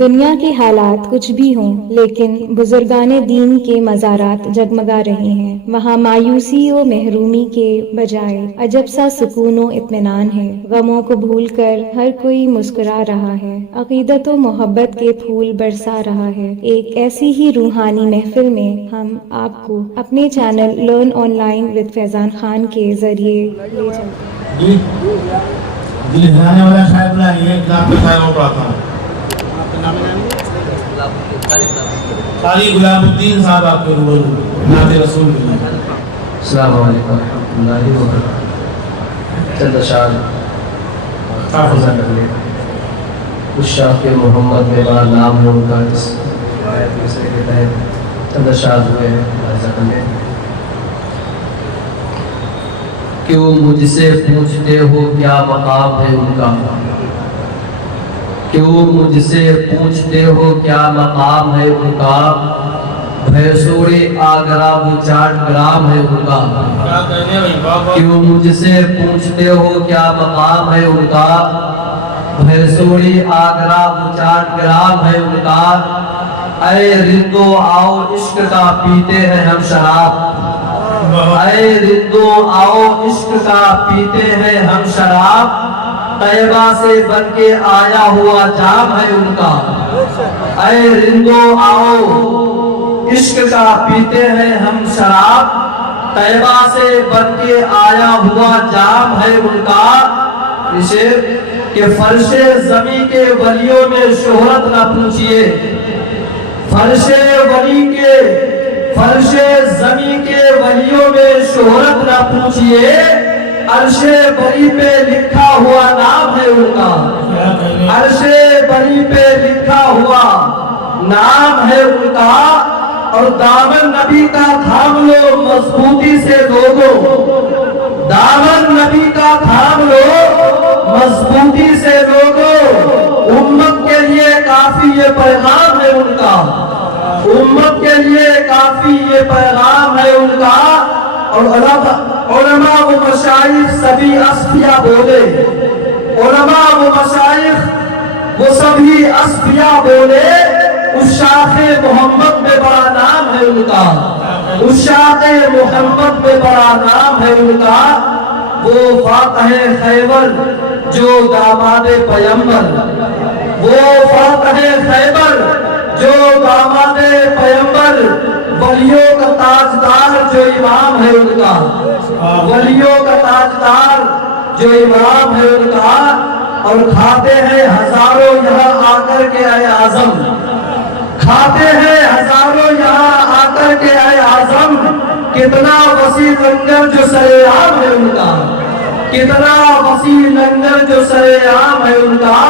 دنیا کے حالات کچھ بھی ہوں لیکن بزرگان دین کے مزارات جگمگا رہے ہیں۔ وہاں مایوسی و محرومی کے بجائے عجب سا سکون و اطمینان ہے۔ غموں کو بھول کر ہر کوئی مسکرا رہا ہے، عقیدت و محبت کے پھول برسا رہا ہے۔ ایک ایسی ہی روحانی محفل میں ہم آپ کو اپنے channel learn online with Faizan Khan کے ذریعے لے چلتے ہیں۔ دل ہلانے والا شاعر بلا یہ کتاب کا شاعر پڑھاتا ہوں۔ قاری غلام الدین صاحب آپ کے روبرو نعت رسول اللہ۔ السلام علیکم ورحمۃ اللہ وبرکاتہ۔ چند اشعار حافظہ کر لیں۔ اس شاہ کے محمد میں بار نام ہے ان کا، اس آیت مصرے کے تحت چند اشعار ہوئے ہیں، حافظہ کر لیں۔ کیوں مجھ سے پوچھتے ہو کیا مقام ہے ان کا، کیوں مجھ سے پوچھتے ہو کیا مقام ہے ان کا، بھینسوڑ آگرہ وہ 4 گرام ہے ان کا۔ کیوں مجھ سے پوچھتے ہو کیا مقام ہے ان کا، بھینسوڑ آگرہ وہ 4 گرام ہے ان کا۔ اے رندو آؤ عشق کا پیتے ہیں ہم شراب، اے رندو آؤ عشق کا پیتے ہیں ہم شراب، طیبہ سے بن کے آیا ہوا جام ہے ان کا۔ اے رندو آؤ عشق کا پیتے ہیں ہم شراب، طیبہ سے بن کے آیا ہوا جام ہے ان کا۔ شعر کہ فرش زمین کے ولیوں میں شہرت نہ پوچھئے، فرش زمین کے ولیوں میں شہرت نہ پوچھئے، عرش بری پہ لکھا ہوا نام ہے ان کا۔ عرش بری پہ لکھا ہوا نام ہے ان کا۔ اور دامن نبی کا تھام لو مضبوطی سے لوگو، دامن نبی کا تھام لو مضبوطی سے لوگو، امت کے لیے کافی یہ پیغام ہے ان کا، امت کے لیے کافی یہ پیغام ہے ان کا۔ اور علماء و مشائخ سبھی اصفیاء بولے، علماء و مشائخ وہ سبھی اصفیاء بولے، اس شاخ محمد میں بڑا نام ہے ان کا، اس شاخ محمد میں بڑا نام ہے ان کا۔ وہ فاتح خیبر جو داماد پیمبر، وہ فاتح خیبر جو داماد پیمبر، ولیوں کا تاجدار جو امام ہے ان کا، ولیوں کا تاجدار جو امام ہے ان کا۔ اور کھاتے ہیں ہزاروں یہاں آ کر کے اے اعظم، کھاتے ہیں ہزاروں یہاں آ کر کے اے اعظم، کتنا وسیع لنگر جو سرے عام ہے ان کا، کتنا وسیع لنگر جو سرے عام ہے ان کا،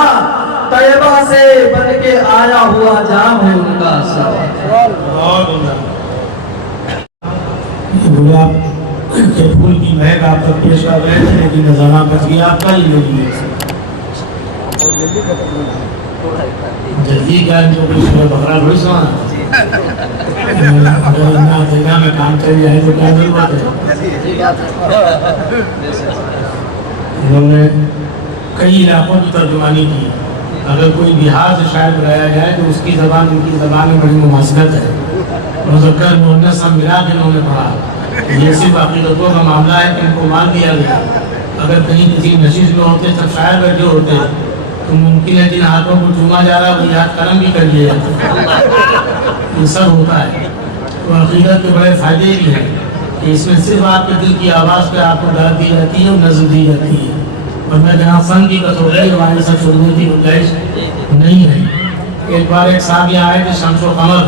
طیبہ سے بن کے آیا ہوا جام ہے ان کا۔ گلاب کے پھول کی مہک آپ تک پیش کر رہے تھے لیکن نظارہ بچ گیا آپ کا ہی نہیں ہے۔ جلدی کا جو کچھ بکرا روئی سوانا اگر اتنا دینا میں کام چل جائے تو کیا ضرورت ہے۔ انہوں نے کئی علاقوں کی ترجمانی کی، اگر کوئی بہار سے شاعر بلایا جائے تو اس کی زبان ان کی زبان میں بڑی مماثلت ہے، مذکر مؤنث سب ملا کے انہوں نے پڑھا۔ یہ صرف عقیدتوں کا معاملہ ہے کہ ان کو مان دیا گیا، اگر کہیں کسی نشست میں ہوتے سب شاعر بیٹھے ہوتے تو ممکن ہے جن ہاتھوں کو چوما جا رہا وہی ہاتھ قلم بھی کر لیا جاتا۔ یہ سب ہوتا ہے۔ تو عقیدت کے بڑے فائدے بھی ہیں کہ اس میں صرف آپ کے دل کی آواز پہ آپ کو داد دی جاتی ہے اور نظر دی جاتی ہے، ورنہ جہاں فن کی کسوٹی ہمارے ساتھ چھوڑنے کی گنجائش نہیں ہے۔ ایک بار ایک صاحب یہاں آئے تھے شمس و قمر،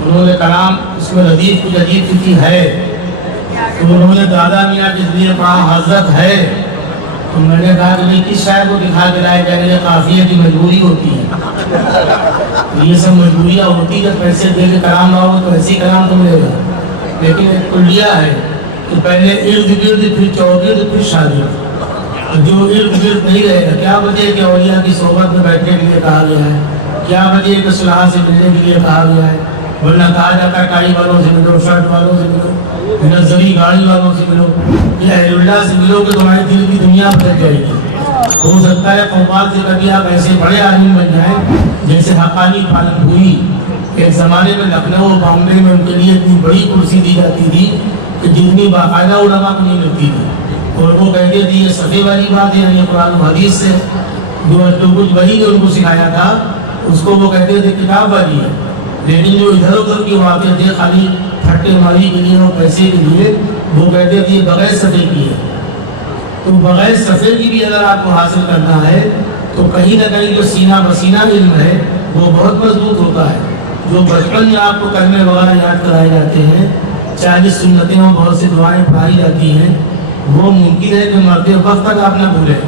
انہوں نے کلام اس میں ردیف کی جدید کی ہے تو انہوں نے دادا میاں جس لیے پڑھا حضرت ہے، تو میں نے کہا کہ کس شاعر کو دکھا کے لائے جائے کہ قافیہ کی مجبوری ہوتی ہے، یہ سب مجبوریاں ہوتی جب پیسے دے کے کلام لاؤ تو ایسی کلام تو ملے گا، لیکن ایک کلیہ ہے کہ پہلے ارد گرد پھر چوگرد پھر شادی، جو ارد گرد نہیں رہے گا کیا وجہ کہ اولیاء کی صحبت میں بیٹھنے کے لیے کہا گیا ہے، کیا وجہ کہ صلاح سے ملنے کے لیے کہا گیا ہے، ورنہ کہا جاتا ہے کائی والوں سے ملو، شرٹ والوں سے ملو، نظری گاڑی والوں سے ملو، یا اہل اللہ سے ملو کہ تمہاری دل کی دنیا بدل جائے گی۔ ہو سکتا ہے قومال سے کبھی آپ ایسے بڑے آدمی بن جائیں جیسے حقانی پالن پوری. ایک زمانے میں لکھنؤ اور بامبے میں ان کے لیے اتنی بڑی کرسی دی جاتی تھی کہ جتنی باقاعدہ علماء کو نہیں ملتی تھی. اور وہ کہتے تھے یہ صفحے والی بات ہے, یعنی قرآن و حدیث سے جو کچھ وہی نے ان کو سکھایا تھا اس کو وہ کہتے تھے کتاب والی ہے. لیکن جو ادھر ادھر کی واقع تھے خالی پھٹے ماری کے لیے اور پیسے کے لیے, وہ کہتے تھے بغیر صفحے کی ہے. تو بغیر صفحے کی بھی اگر آپ کو حاصل کرنا ہے تو کہیں نہ کہیں جو سینہ بسینہ علم ہے وہ بہت مضبوط ہوتا ہے. جو بچپن میں آپ کو کلمے وغیرہ یاد کرائے جاتے ہیں, 40 سنتیں اور بہت سی دعائیں پڑھائی جاتی ہیں, وہ ممکن ہے کہ مرتے وقت تک آپ نہ بھولیں.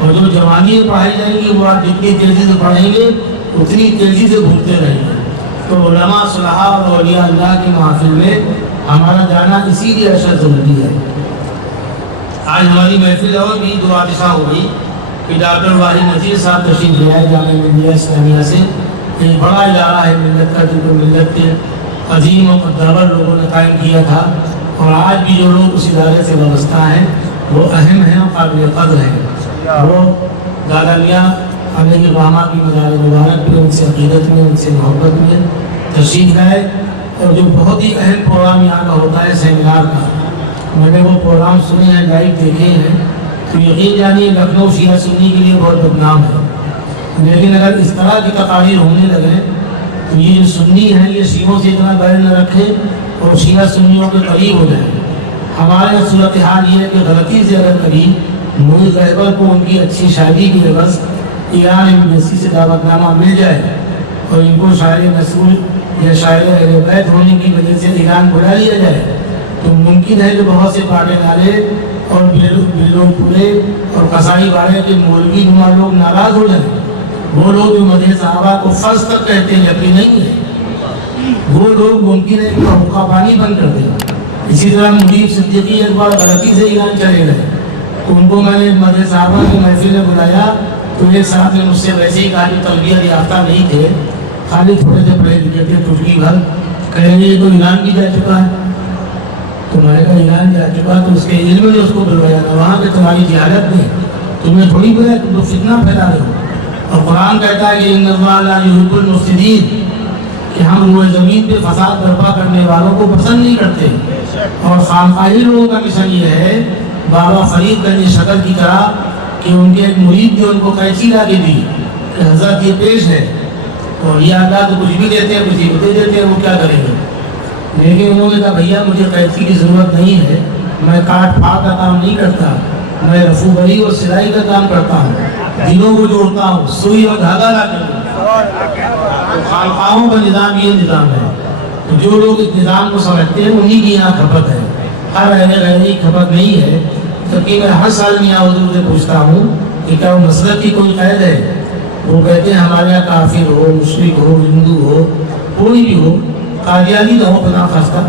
اور جو جوانی پڑھائی جائیں گی وہ آپ جتنی تیزی سے پڑھیں گے اتنی تیزی سے بھولتے رہیں گے. تو علماء صلحاء اور اولیاء اللہ کی محافل میں ہمارا جانا اسی لیے اشد ضروری ہے. آج ہماری محفل اور بھی دعا دشا ہو گئی کہ ڈاکٹر واحد نذیر صاحب تشریف لے آئے جامعہ ملیہ اسلامیہ سے. ایک بڑا ادارہ ہے ملت کا, جو ملت کے عظیم و قدور لوگوں نے قائم کیا تھا, اور آج بھی جو لوگ اس ادارے سے وابستہ ہیں وہ اہم ہیں اور قابل قدر ہیں. وہ دادا میاں علیہ الرحمہ کی مزار مبارک میں ان سے عقیدت میں, ان سے محبت میں تشریف لائے. اور جو بہت ہی اہم پروگرام یہاں کا ہوتا ہے سیمینار کا, میں نے وہ پروگرام سنے ہیں, لائیو دیکھے ہیں, تو یقین جانیے لکھنؤ شیعہ سنی کے لیے بہت بدنام ہے. لیکن اگر اس طرح کی تقاریر ہونے لگے تو یہ جو سنی ہیں یہ شیعوں سے اتنا بیر نہ رکھیں اور شیعہ سنیوں کے قریب ہو جائیں. ہمارے صورتحال یہ ہے کہ غلطی سے اگر کبھی ملک رہبر کو ان کی اچھی شاعری کی عوض ایران ایمبیسی سے دعوت نامہ مل جائے اور ان کو شاعر رسول یا شاعر اہل بیت ہونے کی وجہ سے ایران بلا لیا جائے, تو ممکن ہے کہ بہت سے پاٹے نالے اور بلو پورے اور قصائی واڑے کے مولوی نما لوگ ناراض ہو جائیں. وہ لوگ جو مدح صحابہ کو فرض تک کہتے ہیں جبکہ نہیں ہے, وہ لوگ ممکن ہے کہ حقہ پانی بند کر دیں. اسی طرح مجیب صدیقی ایک بار غلطی سے ایران چلے گئے, تو ان کو میں نے مدح صحابہ کی محفل میں بلایا تو ایک ساتھ نے مجھ سے ویسے ہی کہا کہ تربیت یافتہ نہیں تھے, خالی تھوڑے سے پڑھے لکھے تھے, ٹوٹکی بھر, کہہ رہے تو ایران بھی جا چکا ہے. تو میں نے کہا ایران جا چکا تو اس کے علم نے اس کو بلوایا تھا, وہاں کہ تمہاری جہالت نے تمہیں تھوڑی بلایا, تم تو فتنہ پھیلا رہے ہو. اور قرآن کہتا ہے کہ ان اللہ لا یحب المفسدین, کہ ہم روئے زمین پہ فساد برپا کرنے والوں کو پسند نہیں کرتے. اور خانقاہی لوگوں کا مشن یہ ہے بابا فرید گنج شکل کی طرح کہ ان کے ایک مرید نے ان کو قینچی لا کے دی کہ حضرت یہ پیش ہے, اور یہ اللہ تو کچھ بھی دیتے ہیں, کچھ بھی دیتے ہیں, وہ کیا کریں گے. لیکن انہوں نے کہا بھیا مجھے قینچی کی ضرورت نہیں ہے, میں کاٹ پھاڑ کا کام نہیں کرتا, میں رفو بری اور سلائی کا کام کرتا ہوں, دلوں کو جوڑتا ہوں, سوئی اور دھاگا لا کے. خانقاہوں کا نظام یہ نظام ہے. تو جو لوگ اس نظام کو سمجھتے ہیں انہی کی یہاں کھپت ہے, ہر اہل غیر کی کھپت نہیں ہے. جبکہ میں ہر سال میاں حضور سے پوچھتا ہوں کہ کیا وہ مسلک کی کوئی قید ہے. وہ کہتے ہیں ہمارے یہاں کافر ہو, مشرک ہو, ہندو ہو, کوئی بھی ہو, قادیانی نہ ہو بنا خاصہ,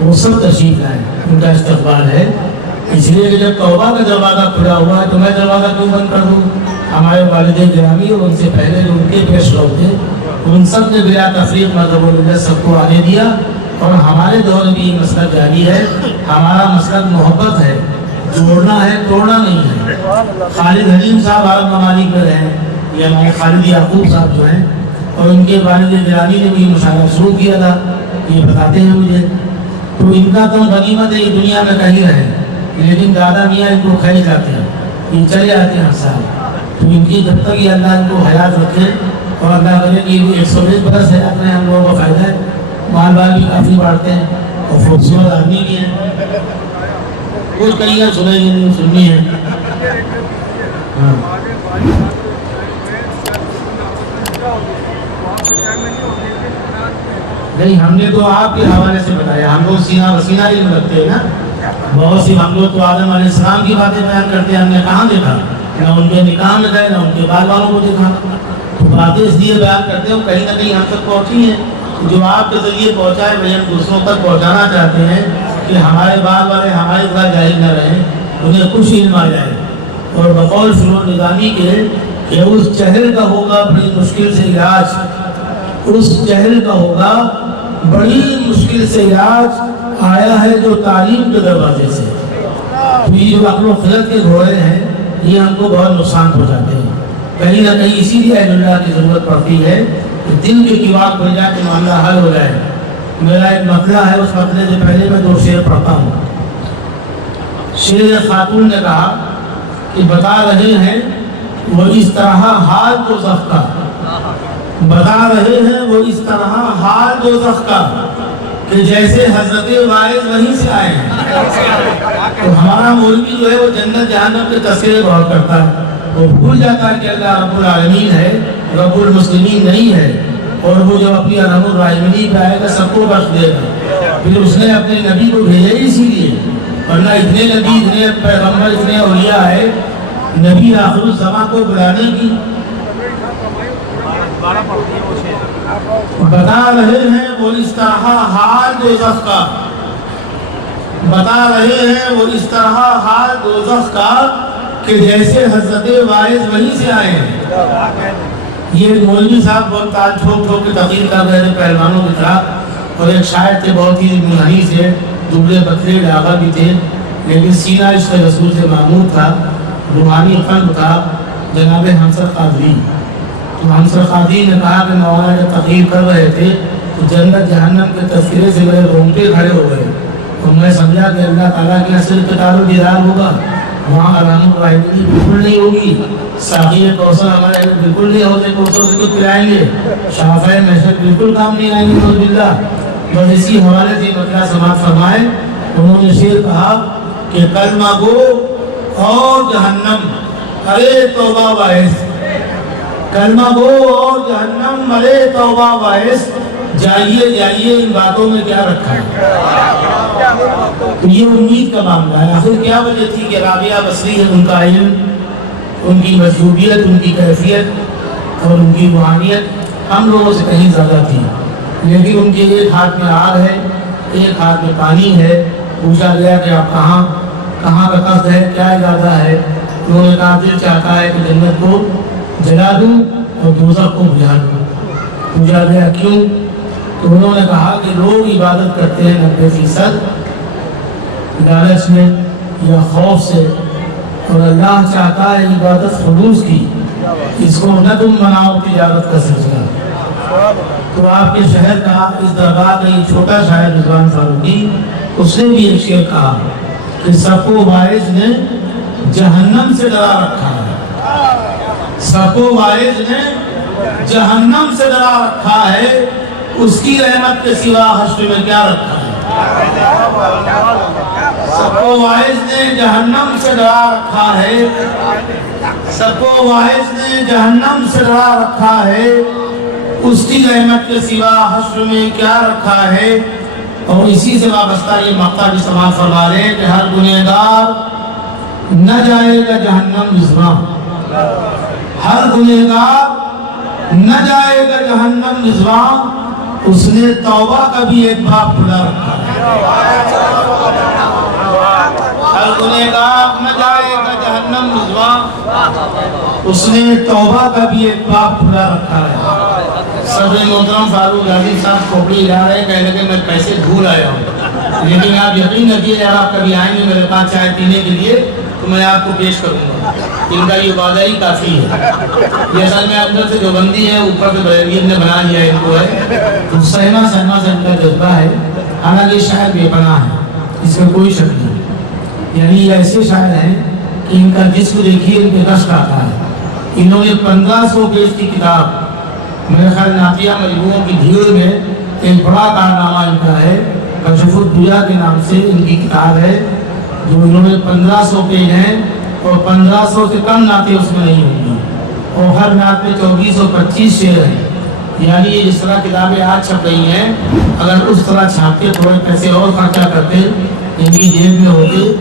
وہ سب تشریف لائیں, ان کا استقبال ہے. اس لیے کہ جب توبہ کا دروازہ کھلا ہوا ہے تو میں دروازہ کیوں بند کر دوں. ہمارے والدین گرامی اور ان سے پہلے جو ان کے پیش لوگ تھے ان سب نے بلا تفریق مذہب و ملت سب کو آنے دیا, اور ہمارے دور میں یہ مسلک جاری ہے. ہمارا مسلک محبت ہے, جوڑنا ہے, توڑنا نہیں ہے. خالد حلیم صاحب عرب ممالک میں رہے, یہ ہمارے خالد یعقوب صاحب جو ہیں, اور ان کے والد گرامی نے بھی مشاہدہ شروع کیا تھا, یہ بتاتے ہیں مجھے. تو ان کا تو غنیمت ہے یہ دنیا میں کہیں رہے, لیکن دادا میاں ان کو کھینچ جاتے ہیں, یہ چلے آتے ہیں ہر سال. تو ان کی جب تک یہ اللہ ان کو حیات رکھے, اور اللہ کرے کہ 120 برس حیات میں ہم لوگوں کا فائدہ ہے, مال بال بھی کافی بانٹتے ہیں اور خوبصورت آدمی بھی ہیں. کچھ کہیں سنیں گے سننی ہے. نہیں, ہم نے تو آپ کے حوالے سے بتایا, ہم لوگ سینہ بسینہ علم رکھتے ہیں نا. بہت سی ہم لوگ تو آدم علیہ السلام کی باتیں بیان کرتے ہیں, ہم نے کہاں دیکھا, نہ ان کے نکاح میں گئے, نہ ان کے بال والوں کو دیکھا. تو باتیں اس لیے بیان کرتے ہیں کہیں نہ کہیں ہم تک پہنچی ہیں. جو آپ کے ذریعے پہنچائے وہی ہم دوسروں تک پہنچانا چاہتے ہیں کہ ہمارے بال والے ہماری طرح جاہل نہ رہیں, انہیں کچھ علم آ جائے. اور بقول فنون نظامی کے کہ اس چہل کا ہوگا بڑی مشکل سے علاج, اس چہل کا ہوگا بڑی مشکل سے علاج, آیا ہے جو تعلیم کے دروازے سے. تو یہ جو عقل و خرد کے گھوڑے ہیں یہ ہم کو بہت نقصان پہنچاتے ہیں. کہیں نہ کہیں اسی لیے اہل اللہ کی ضرورت پڑتی ہے کہ دل کے کیواڑ کھل جائے کہ معاملہ حل ہو جائے. میرا ایک مسئلہ ہے، اس مسئلے سے پہلے میں 2 شعر پڑھتا ہوں. شعر خاتون نے کہا کہ بتا رہے ہیں وہ اس طرح حال دوزخ کا، بتا رہے ہیں وہ اس طرح حال دوزخ کا کہ جیسے حضرت واعظ وہیں سے آئے ہیں. تو ہمارا مولوی جو ہے وہ جنت جہنم کے تذکرے بہت کرتا ہے، وہ بھول جاتا ہے کہ اللہ رب العالمین ہے، رب المسلمین نہیں ہے، اور وہ جو اپنی ارحم الراحمین پہ آئے گا سب کو بخش دے گا. پھر اس نے اپنے نبی کو بھیجا ہی اسی لیے، ورنہ اتنے نبی، اتنے پیغمبر، اتنے اولیاء ہے. نبی آخر الزمان کو بلانے کی بتا رہے ہیں وہ اس طرح حال دوزخ کا، بتا رہے ہیں وہ اس طرح حال دوزخ کا کہ جیسے حضرت واعظ وہیں سے آئے ہیں. یہ مولوی صاحب بہت تال ٹھوک ٹھوک کے تقریر کر رہے تھے پہلوانوں کی طرح، اور ایک شاعر تھے بہت ہی منحنی سے، دبلے پتلے ڈاغا بھی تھے، لیکن سینہ عشق رسول سے معمور تھا، روحانی قلب تھا، جناب حنصر قادری. تو حنصر قادری نے کہا کہ مولانا جب تقریر کر رہے تھے تو جنت جہنم کے تذکرے سے میرے رونگٹے کھڑے ہو گئے، تو میں سمجھا کہ اللہ تعالیٰ کے صرف کتاب و دیدار ہوگا، وہاں ارحم الراحمین بالکل نہیں ہوگی، ساقی کوثر ہمارے بالکل نہیں ہوتے، کوثر سے کچھ پلائیں گے، شافعی محشر بالکل کام نہیں آئیں گے نعوذ باللہ. بس اسی حوالے سے مطلع سماعت فرمائے. انہوں نے شعر کہا کہ کلمہ گو اور جہنم ارے توبہ باعث، کلمہ گو اور جہنم ارے توبہ باعث، جائیے جائیے ان باتوں میں کیا رکھا ہے. یہ امید کا معاملہ ہے. آخر کیا وجہ تھی کہ رابعہ بصری ہے، ان کا علم، ان کی مجذوبیت، ان کی کیفیت اور ان کی روحانیت ہم لوگوں سے کہیں زیادہ تھی، لیکن ان کے ایک ہاتھ میں آگ ہے، ایک ہاتھ میں پانی ہے. پوچھا گیا کہ آپ کہاں کا قصد ہے، کیا ارادہ ہے؟ انہوں نے کہا دل چاہتا ہے کہ جنت کو جلا دوں اور دوزخ کو بجھا دوں. پوچھا گیا کیوں؟ تو انہوں نے کہا کہ لوگ عبادت کرتے ہیں 90% لالچ میں یا خوف سے، اور اللہ چاہتا ہے عبادت خلوص کی، اس کو نہ تم بناؤ تجارت کا سلسلہ. تو آپ کے شہر کا اس درگاہ کا ایک چھوٹا شاعر رضوان فاروقی، اس نے بھی ایک شعر کہا کہ سب کو واعظ نے جہنم سے ڈرا رکھا ہے، سب کو واعظ نے جہنم سے ڈرا رکھا ہے، اس کی رحمت کے سوا حشر میں کیا رکھا ہے. سب کو واعظ نے جہنم سے ڈرا رکھا ہے، سب کو واعظ نے جہنم سے ڈرا رکھا ہے، اس کی رحمت کے سوا حشر میں کیا رکھا ہے. اور اسی سے وابستہ یہ مقطع بھی سماعت فرما رہے ہیں کہ ہر گنہگار نہ جائے گا جہنم رضواں، ہر گنہگار نہ جائے گا جہنم رضواں، اس نے توبہ کا بھی ایک باب کھلا رکھا ہے. ہر گنہگار نہ جائے گا جہنم رضواں، اس نے توبہ کا بھی ایک باب کھلا رکھا ہے. صدر محترم فاروق عزیز صاحب کھوپڑی جا رہے ہیں، کہنے لگے میں پیسے بھول آیا ہوں، لیکن آپ یقین رکھیے اگر آپ کبھی آئیں گے میرے پاس چائے پینے کے لیے تو میں آپ کو پیش کروں گا. ان کا یہ وعدہ ہی کافی ہے. یہ اصل میں اندر سے دیوبندی ہے، اوپر سے بریلیت نے بنا لیا ان کو ہے، تو سہما سے ان کا جذبہ ہے. حالانکہ شاعر بے پناہ ہے، اس میں کوئی شک نہیں. یعنی یہ ایسے شاعر ہیں کہ ان کا جسم دیکھیے ان کے رشک آتا ہے. انہوں نے 1500 پیج کی کتاب، میرے خیال نعتیہ مجموعوں کی بھیڑ میں ایک بڑا کارنامہ ان کا ہے، کشف الدجا کے نام سے ان کی کتاب ہے، جو انہوں نے 1500 پیج ہیں، اور 1500 سے کم نعتیں اس میں نہیں ہوں گی، اور ہر نعت میں 2425 شعر ہیں. یعنی یہ جس طرح کتابیں آج چھپ رہی ہیں، اگر اس طرح چھاپتے تھوڑے پیسے اور خرچہ کرتے ان کی جیب میں ہوتے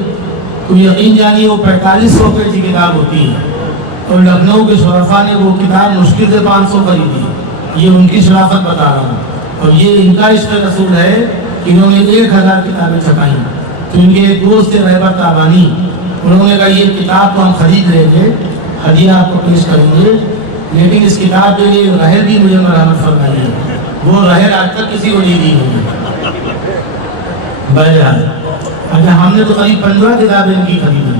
تو یقین جانیے وہ 4500 پیج کی کتاب ہوتی ہے. اور لکھنؤ کے شرفا نے وہ کتاب مشکل سے 500 خریدی. یہ ان کی شرافت بتا رہا ہوں، اور یہ ان کا عشق رسول ہے. انہوں نے 1000 کتابیں چھپائیں. تو ان کے ایک دوست تھے رہبر تابانی، انہوں نے کہا یہ کتاب تو ہم خرید رہے تھے، ہدیہ آپ کو پیش کریں گے، لیکن اس کتاب کے لیے رہر بھی مجھے مرحمت فرمائیے. وہ رہر آج تک کسی کو نہیں دی ہوئی. بہرحال اچھا ہم نے تو قریب 15 کتابیں ان کی خریدی،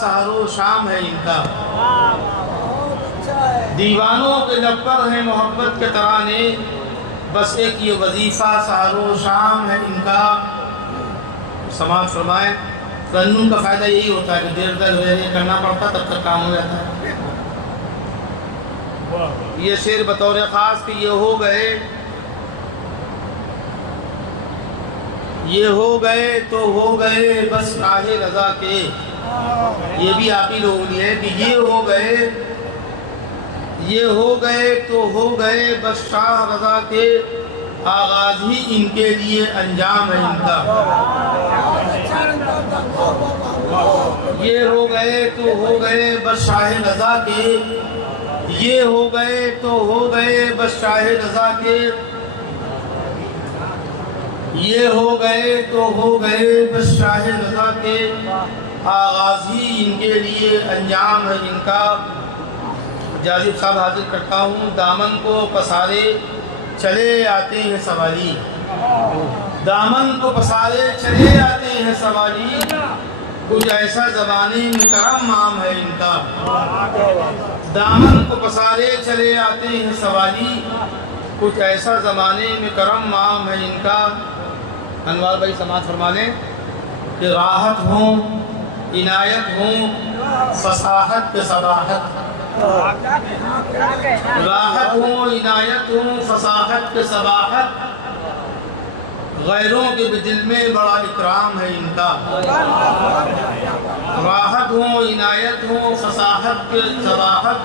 سحر و شام ہے ان کا، دیوانوں کے لب پر ہیں محبت کے ترانے، بس ایک یہ وظیفہ سحر و شام ہے ان کا۔ سماعت فرمائیں، ترنم کا فائدہ یہی ہوتا ہے کہ دیر تک کرنا پڑتا تب تک کام ہو جاتا ہے۔ یہ شعر بطور خاص کہ یہ ہو گئے تو ہو گئے بس راہ رضا کے، یہ بھی آپ ہی لوگوں نے ہے کہ یہ ہو گئے تو ہو گئے بس شاہ رضا کے، آغاز ہی ان کے لیے انجام ہے ان کا۔ یہ ہو گئے تو ہو گئے بس شاہ رضا کے، یہ ہو گئے تو ہو گئے بس شاہ رضا کے، یہ ہو گئے تو ہو گئے بس شاہ رضا کے، آغاز ہی ان کے لیے انجام ہے ان کا۔ جاذب صاحب حاضر کرتا ہوں، دامن کو پسارے چلے آتے ہیں سوالی، دامن کو پسارے چلے آتے ہیں سوالی، کچھ ایسا زمانے میں کرم عام ہے ان کا۔ دامن کو پسارے چلے آتے ہیں سوالی، کچھ ایسا زمانے میں کرم عام ہے ان کا۔ انوار بھائی سماعت فرما لیں کہ راحت ہوں عنایت ہوں فصاحت پہ صباحت، راحت ہوں عنایت ہوں فصاحت پہ صباحت، غیروں کے بھی دل میں بڑا اکرام ہے ان کا۔ راحت ہوں عنایت ہوں فصاحت پہ صباحت،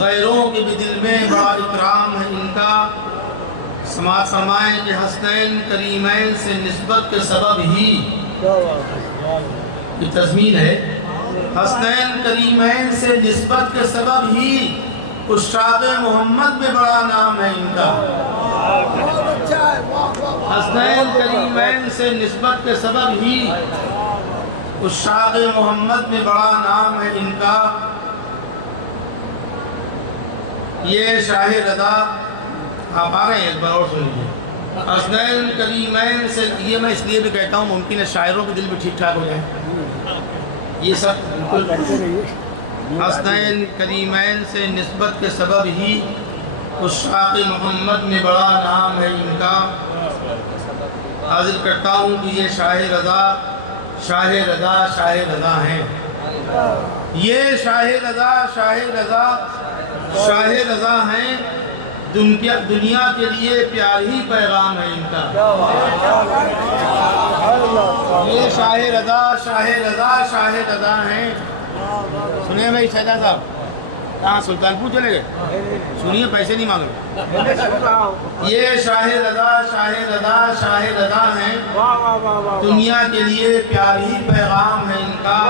غیروں کے بھی دل میں بڑا اکرام ہے ان کا۔ سماعت فرمائیں کہ حسنین کریمین سے نسبت کے سبب ہی، یہ تضمین ہے، حسنین کریمین سے نسبت کے سبب ہی عشاق محمد میں بڑا نام ہے ان کا۔ حسنین کریمین سے نسبت کے سبب ہی عشاق محمد میں بڑا نام ہے ان کا۔ یہ شاہ رضا، آپ آ رہے ہیں ایک بار اور سن لیجیے۔ حسنین کریمین سے، یہ میں اس لیے بھی کہتا ہوں ممکن ہے شاعروں کے دل بھی ٹھیک ٹھاک ہو جائے، یہ سب بالکل حسنین کریمین سے نسبت کے سبب ہی عشاق محمد میں بڑا نام ہے ان کا۔ حاضر کرتا ہوں کہ یہ شاہ رضا ہیں، یہ شاہ رضا ہیں، دنیا کے لیے پیار ہی پیغام ہے ان کا۔ یہ شاہ رضا ہیں، سنیں بھائی شہزاد صاحب کہاں سلطانپور چلے گئے؟ سنیے پیسے نہیں مانگے۔ یہ شاہ رضا ہیں، دنیا کے لیے پیار ہی پیغام ہے ان کا،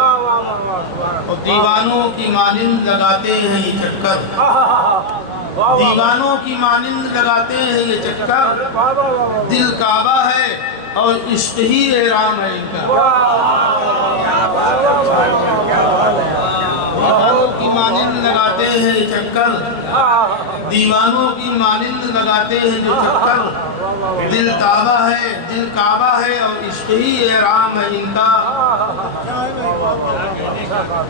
اور دیوانوں کی مانند لگاتے ہیں یہ چکر، دیوانوں کی مانند لگاتے ہیں یہ چکر، دل کعبہ ہے اور عشق ہی احرام ہے ان کا۔ دیوانوں کی مانند لگاتے ہیں یہ چکر، دیوانوں کی مانند لگاتے ہیں جو چکر، دل کعبہ ہے اور عشق ہی احرام ہے ان کا۔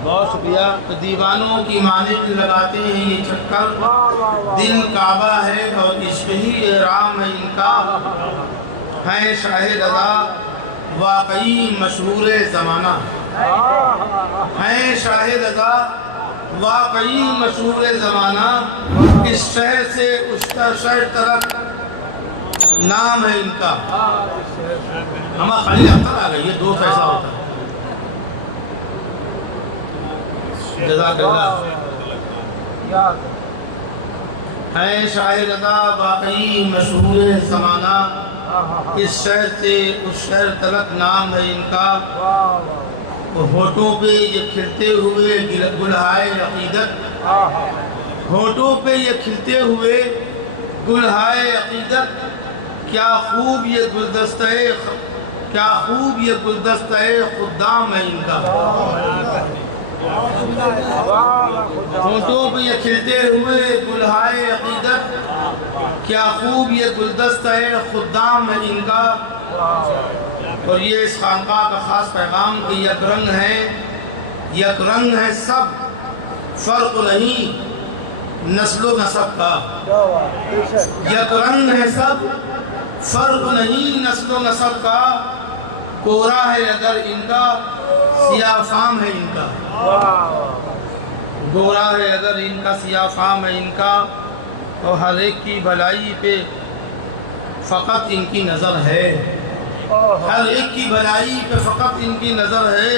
بہت شکریہ۔ تو دیوانوں کی مانند لگاتے ہیں یہ چکر، دل کعبہ ہے اور عشق ہی احرام ہے ان کا۔ ہے شاہ رضا واقعی مشہور زمانہ، ہے شاہ رضا واقعی مشہور زمانہ، اس شہر سے اس شہر تک نام ہے ان کا۔ ہمارا خالی اختر آ گئی، یہ دوست ایسا ہوتا ہے۔ جزاک اللہ۔ ہے شاہ رضا واقعی مشہور زمانہ، اس شہر سے اس شہر تلک نام ہے ان کا۔ ہونٹوں پہ یہ کھلتے ہوئے گلہائے عقیدت، ہونٹوں پہ یہ کھلتے ہوئے گلہائے عقیدت، کیا خوب یہ گلدستہ خدام ہے ان کا۔ ہونٹوں پہ یہ کھلتے ہوئے گلہائے عقیدت، کیا خوب یہ گلدستہ خدام ہے ان کا۔ اور یہ اس خانقاہ کا خاص پیغام کہ یک رنگ ہیں یک رنگ ہے سب فرق نہیں نسل و نسب کا، یک رنگ ہے سب فرق نہیں نسل و نسب کا، کورا ہے اگر ان کا سیاہ فام ہے ان کا، گورا ہے اگر ان کا سیاہ فام ہے ان کا، اور ہر ایک کی بھلائی پہ فقط ان کی نظر ہے، ہر ایک کی بھلائی پہ فقط ان کی نظر ہے،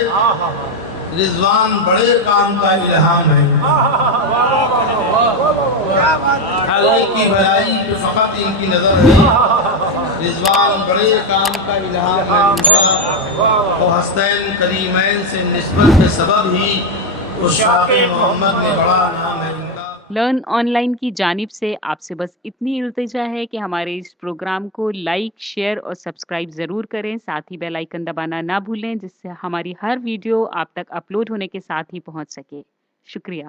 رضوان بڑے کام کا الہام ہے، ہر ایک کی بھلائی پہ فقط ان کی نظر ہے، رضوان بڑے کام کا الہام ہے ان کا، اور حسنین کریمین سے نسبت کے سبب ہی عشاق محمد میں بڑا نام ہے ان کا۔ لرن آن لائن کی جانب سے آپ سے بس اتنی التجا ہے کہ ہمارے اس پروگرام کو لائک، شیئر اور سبسکرائب ضرور کریں، ساتھ ہی بیل آئیکن دبانا نہ بھولیں جس سے ہماری ہر ویڈیو آپ تک اپلوڈ ہونے کے ساتھ ہی پہنچ سکے۔ شکریہ۔